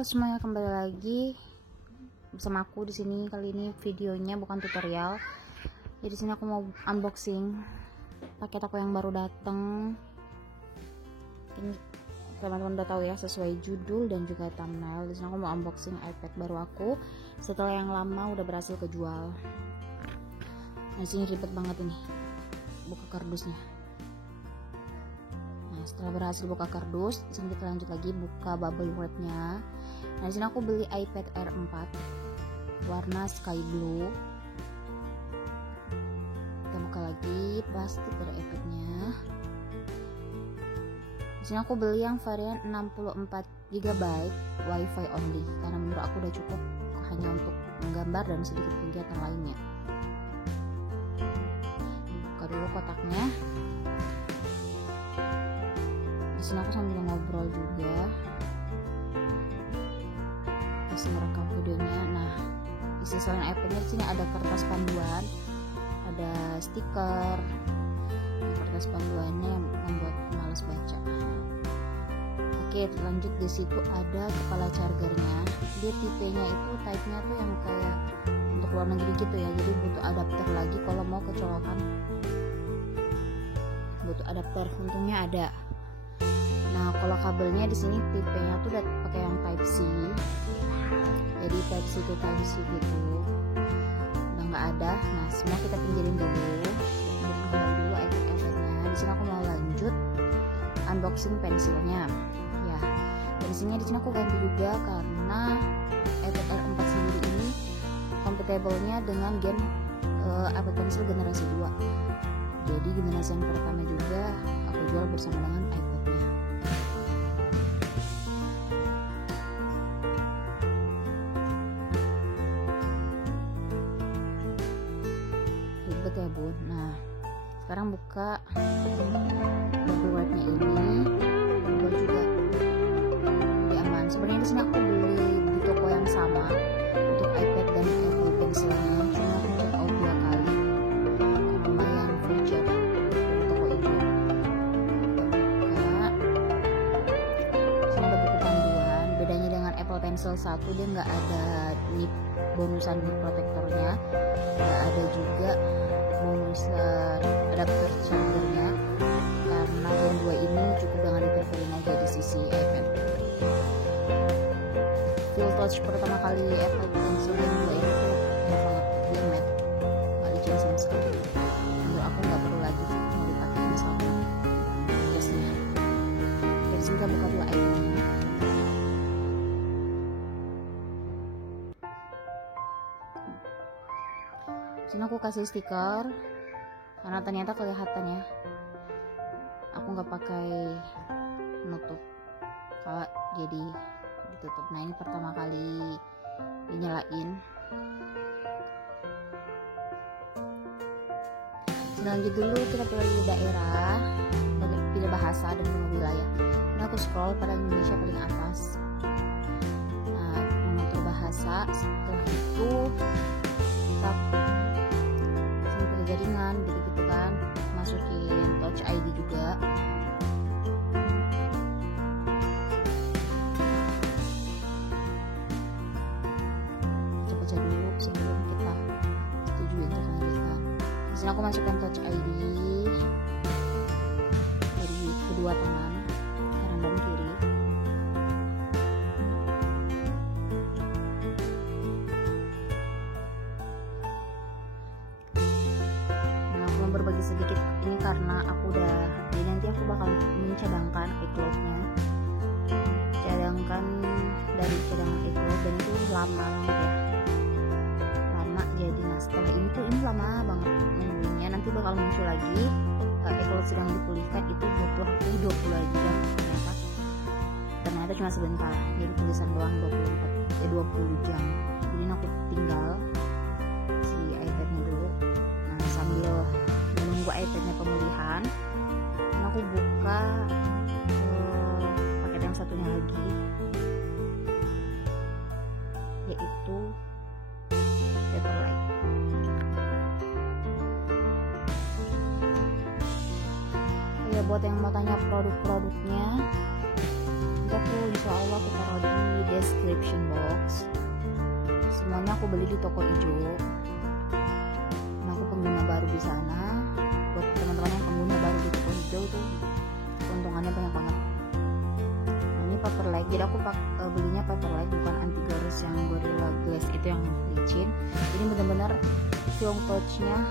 Halo semuanya, kembali lagi bersama aku di sini. Kali ini videonya bukan tutorial. Jadi sini aku mau unboxing paket aku yang baru datang. Ini teman-teman udah tahu ya, sesuai judul dan juga thumbnail. Di sini aku mau unboxing iPad baru aku setelah yang lama udah berhasil kejual. Nah, sini ribet banget ini buka kardusnya. Nah, setelah berhasil buka kardus, di sini kita lanjut lagi buka bubble wrapnya. Nah, di sini aku beli iPad Air 4 warna sky blue. Kita buka lagi plastik dari iPadnya. Di sini aku beli yang varian 64 GB WiFi only karena menurut aku udah cukup hanya untuk menggambar dan sedikit kegiatan lainnya. Buka dulu kotaknya. Di sini aku sambil ngobrol juga, masih merekam videonya. Nah, isi selain iPadnya di sini ada kertas panduan, ada stiker. Nah, kertas panduannya yang membuat malas baca. Oke, lanjut. Di situ ada kepala chargernya. Dia tipenya itu type-nya tuh yang kayak untuk luar negeri gitu ya. Jadi butuh adapter lagi kalau mau kecolokan. Butuh adapter, untungnya ada. Nah, kalau kabelnya di sini tipenya tuh udah pakai yang Type C. Jadi Type C to Type C gitu. Udah nggak ada. Nah, semua kita pinggilin dulu. Kembali dulu iPad-nya. Di sini aku mau lanjut unboxing pensilnya. Ya, dari sini aku ganti juga karena iPad Air 4 sendiri ini compatible-nya dengan game Apple Pencil generasi 2. Jadi generasi yang pertama juga aku jual bersama dengan iPad-nya. Ribet ya bun. Nah, sekarang buka bubble wrap-nya ini. Bubble juga lebih aman. Sebenarnya di sini aku beli di toko yang sama untuk iPad dan Apple Pencil-nya. Cuma aku check out 2 kali. Lumayan voucher dari toko ini. Buka. Sini ada buku panduan. Bedanya dengan Apple Pencil 1, dia nggak ada nip, bonusan nip protektornya. Nggak ada juga bonus adapter chargernya karena Gen 2 ini cukup dengan ditempelin aja di sisi iPad. Feel touch pertama kali Apple Pencil Gen 2 ini tuh enak banget, dia matte, nggak licin sama sekali. Menurut aku nggak perlu lagi mau dipakein sama casenya. Dari sini kita buka dulu iPad-nya. Sini aku kasih stiker karena ternyata kelihatan ya, aku nggak pakai penutup kalau jadi ditutup. Nah, ini pertama kali dinyalain. Lanjut dulu, kita pilih daerah, pilih bahasa dan pilih wilayah. Ini aku scroll pada Indonesia paling atas. Nah, mengatur bahasa. Setelah itu kita jaringan gitu kan, masukin Touch ID juga. Baca dulu sebelum kita setuju untuk lanjutkan. Di sini aku masukkan Touch ID dari kedua tangan, kanan dan kiri. Berbagi sedikit ini karena aku udah, jadi nanti aku bakal mencadangkan iCloud-nya, cadangkan dari cadangan iCloud, dan itu lama banget ya, lama. Jadi nah, setelah ini lama banget menunggunya, nanti bakal muncul lagi iCloud sedang dipulihkan. Itu butuh waktu 20 jam ternyata cuma sebentar, jadi tulisan doang 20 jam. Jadi aku tinggal si iPad-nya dulu. Nah, sambil menunggu iPad-nya pemulihan, dan aku buka paket yang satunya lagi, yaitu Paperlight. Oh ya, buat yang mau tanya produk-produknya, nanti aku insya Allah aku taruh di description box. Semuanya aku beli di toko ijo. Nah, aku pengguna baru di sana. Buat teman-teman yang pengguna baru di toko hijau tuh keuntungannya banyak banget. Nah, ini paper light, jadi aku belinya paper light bukan anti gores yang Gorilla Glass itu yang licin. Jadi benar-benar film touchnya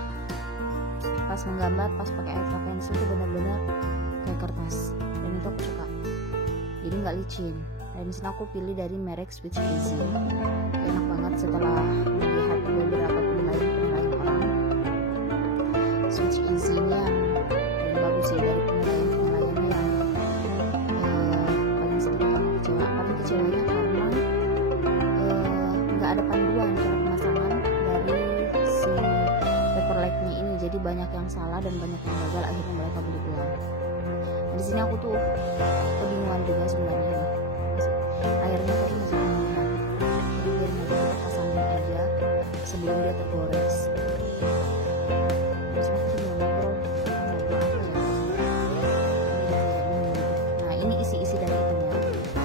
pas menggambar, pas pakai air pensil itu benar-benar kayak kertas, dan itu aku suka. Jadi nggak licin. Dan di sini aku pilih dari merek Switch Easy. Enak banget setelah melihat beberapa penilaian orang. Switch Easy ini yang paling bagus sih dari penilaiannya yang paling sedikit paling kecewa. Paling kecewanya karena nggak ada panduan cara pemasangan dari si paper lightnya ini. Jadi banyak yang salah dan banyak yang gagal, akhirnya mereka beli ulang. Nah, di sini aku tuh kebingungan juga sebenarnya. Airnya tuh masih hangat, jadi biar aja kita pasangin aja sebelum dia tergores. Terus aku tinggal ngobrol apa ya. Nah, ini isi-isi dari itunya.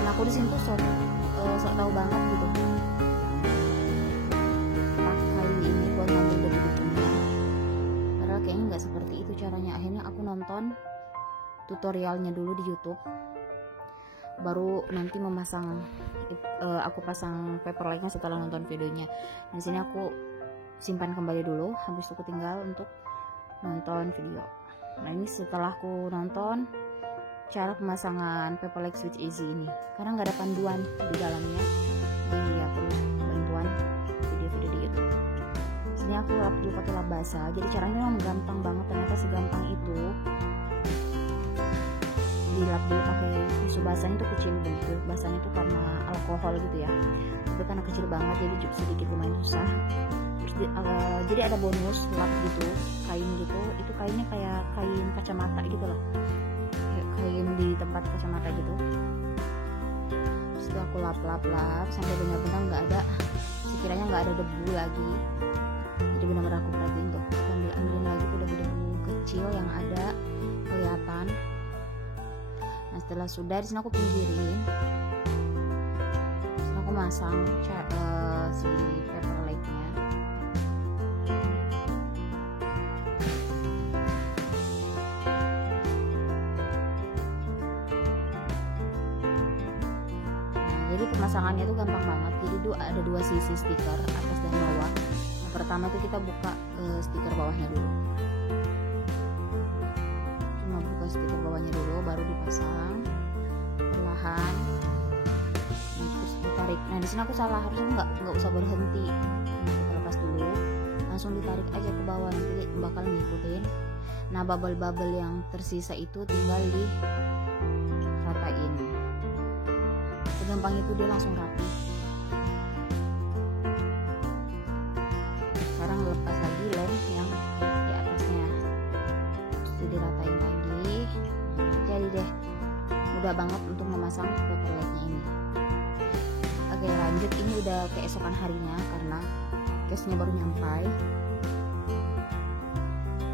Nah, aku di sini tuh sok tahu banget gitu. Pakai ini buat ngambil dari bukunya. Padahal kayaknya nggak seperti itu caranya. Akhirnya aku nonton tutorialnya dulu di YouTube, baru nanti memasang aku pasang paper lightnya setelah nonton videonya. Di sini aku simpan kembali dulu, habis itu aku tinggal untuk nonton video. Nah, ini setelah aku nonton cara pemasangan paper light Switch Easy ini, karena nggak ada panduan di dalamnya, jadi ya perlu bantuan video-video di YouTube. Sini aku lap dulu pakai lap basah, jadi caranya memang gampang banget, ternyata segampang itu. Dilap dulu pakai tisu basahnya itu kecil bentuk, basahnya itu karena alkohol gitu ya, tapi karena kecil banget jadi sedikit lumayan susah. Terus jadi ada bonus lap gitu, kain gitu, itu kainnya kayak kain kacamata gitu loh, kayak kain di tempat kacamata gitu. Terus itu aku lap sampai benar-benar nggak ada, sekiranya nggak ada debu lagi. Jadi benar-benar aku perhatiin tuh, ambilin lagi tuh debu-debu kecil yang ada kelihatan. Nah, setelah sudah di sini aku pinggirin, terus aku masang si paper lightnya. Nah, jadi pemasangannya tuh gampang banget. Jadi ada dua sisi stiker, atas dan bawah. Yang pertama tuh kita buka stiker bawahnya dulu. Stiker bawahnya dulu, baru dipasang perlahan, terus ditarik. Nah, di sini aku salah, harusnya nggak usah berhenti. Kita lepas dulu, langsung ditarik aja ke bawah, nanti bakal ngikutin. Nah, bubble-bubble yang tersisa itu tinggal diratain. Segampang itu, dia langsung rapi. Sekarang lepas lagi lem yang di atasnya, terus diratain lagi. Jadi deh, mudah banget untuk memasang paper lightnya ini. Oke, lanjut. Ini udah keesokan harinya karena case-nya baru nyampai.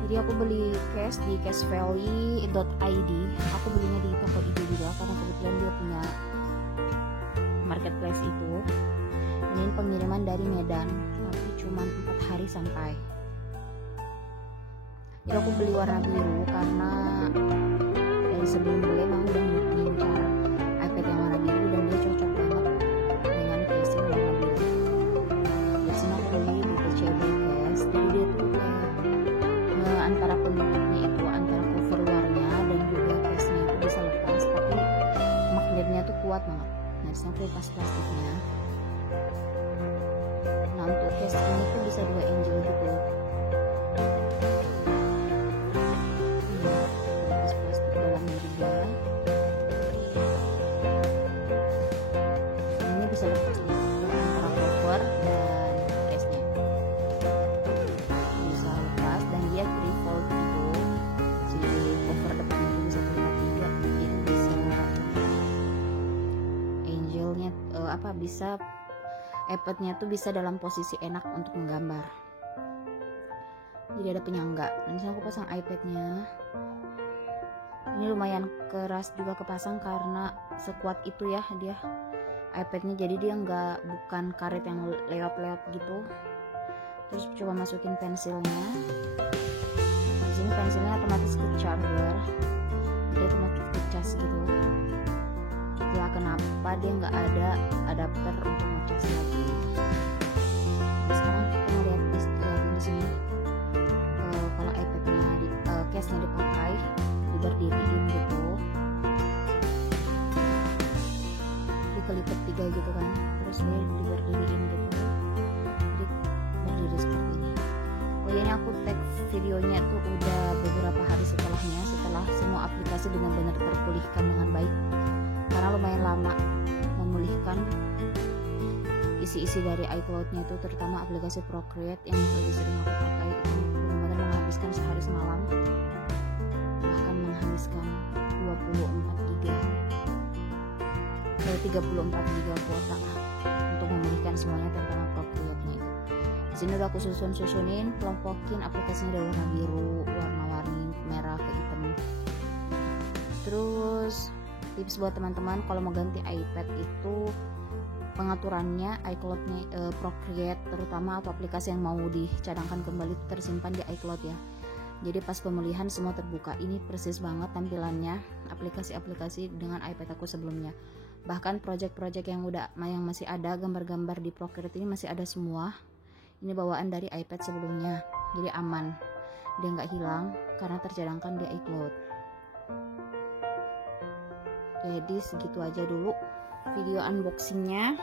Jadi aku beli case di cashvalley.id. Aku belinya di toko itu juga karena kebetulan dia punya marketplace itu. Ini pengiriman dari Medan, tapi cuma 4 hari sampai. Jadi aku beli warna biru karena dari sebelum beli emang udah ngincar iPad yang warna biru dan dia cocok banget dengan casing warna biru. Di sini aku beli di TCB case, jadi dia tuh kayak antara penutupnya itu, antara cover luarnya dan juga case-nya itu bisa lepas, tapi magnetnya tuh kuat banget. Nah, di sini aku lepas plastiknya. Nah, untuk case ini tuh bisa 2 angel gitu. Ini bisa lepas antara cover dan case-nya, bisa lepas, dan dia 3-fold gitu. Si cover depannya itu bisa terlihat juga, itu bisa angelnya bisa iPad-nya tuh bisa dalam posisi enak untuk menggambar. Jadi ada penyangga. Nanti aku pasang iPad-nya. Ini lumayan keras juga kepasang karena sekuat itu ya dia iPadnya, jadi dia bukan karet yang leot-leot gitu. Terus coba masukin pensilnya. Nah, di sini pensilnya otomatis ke charger, dia otomatis ke cas gitu. Itulah kenapa dia nggak ada adapter untuk ngecas lagi. Nah, sekarang kita lihat di sini kalau iPadnya case-nya dipakai diberdiriin gitu, dikelipat 3 gitu kan, terus dia diberdiriin gitu, jadi berdiri seperti ini. Oh ya, ini aku tag videonya tuh udah beberapa hari setelahnya, setelah semua aplikasi benar-benar terpulihkan dengan baik, karena lumayan lama memulihkan isi-isi dari iCloud-nya itu, terutama aplikasi Procreate yang lebih sering aku pakai itu benar-benar menghabiskan sehari semalam, bahkan menghabiskan 34 GB kuota untuk memulihkan semuanya, terutama Procreate-nya itu. Di sini udah aku susunin, kelompokin aplikasinya dari warna biru, warna-warni merah ke hitam. Terus tips buat teman-teman kalau mau ganti iPad itu pengaturannya iCloud-nya Procreate terutama, atau aplikasi yang mau dicadangkan kembali tersimpan di iCloud ya. Jadi pas pemulihan semua terbuka. Ini persis banget tampilannya aplikasi-aplikasi dengan iPad aku sebelumnya. Bahkan project-project yang masih ada gambar-gambar di Procreate ini masih ada semua. Ini bawaan dari iPad sebelumnya, jadi aman, dia nggak hilang karena tercadangkan di iCloud. Jadi segitu aja dulu video unboxingnya.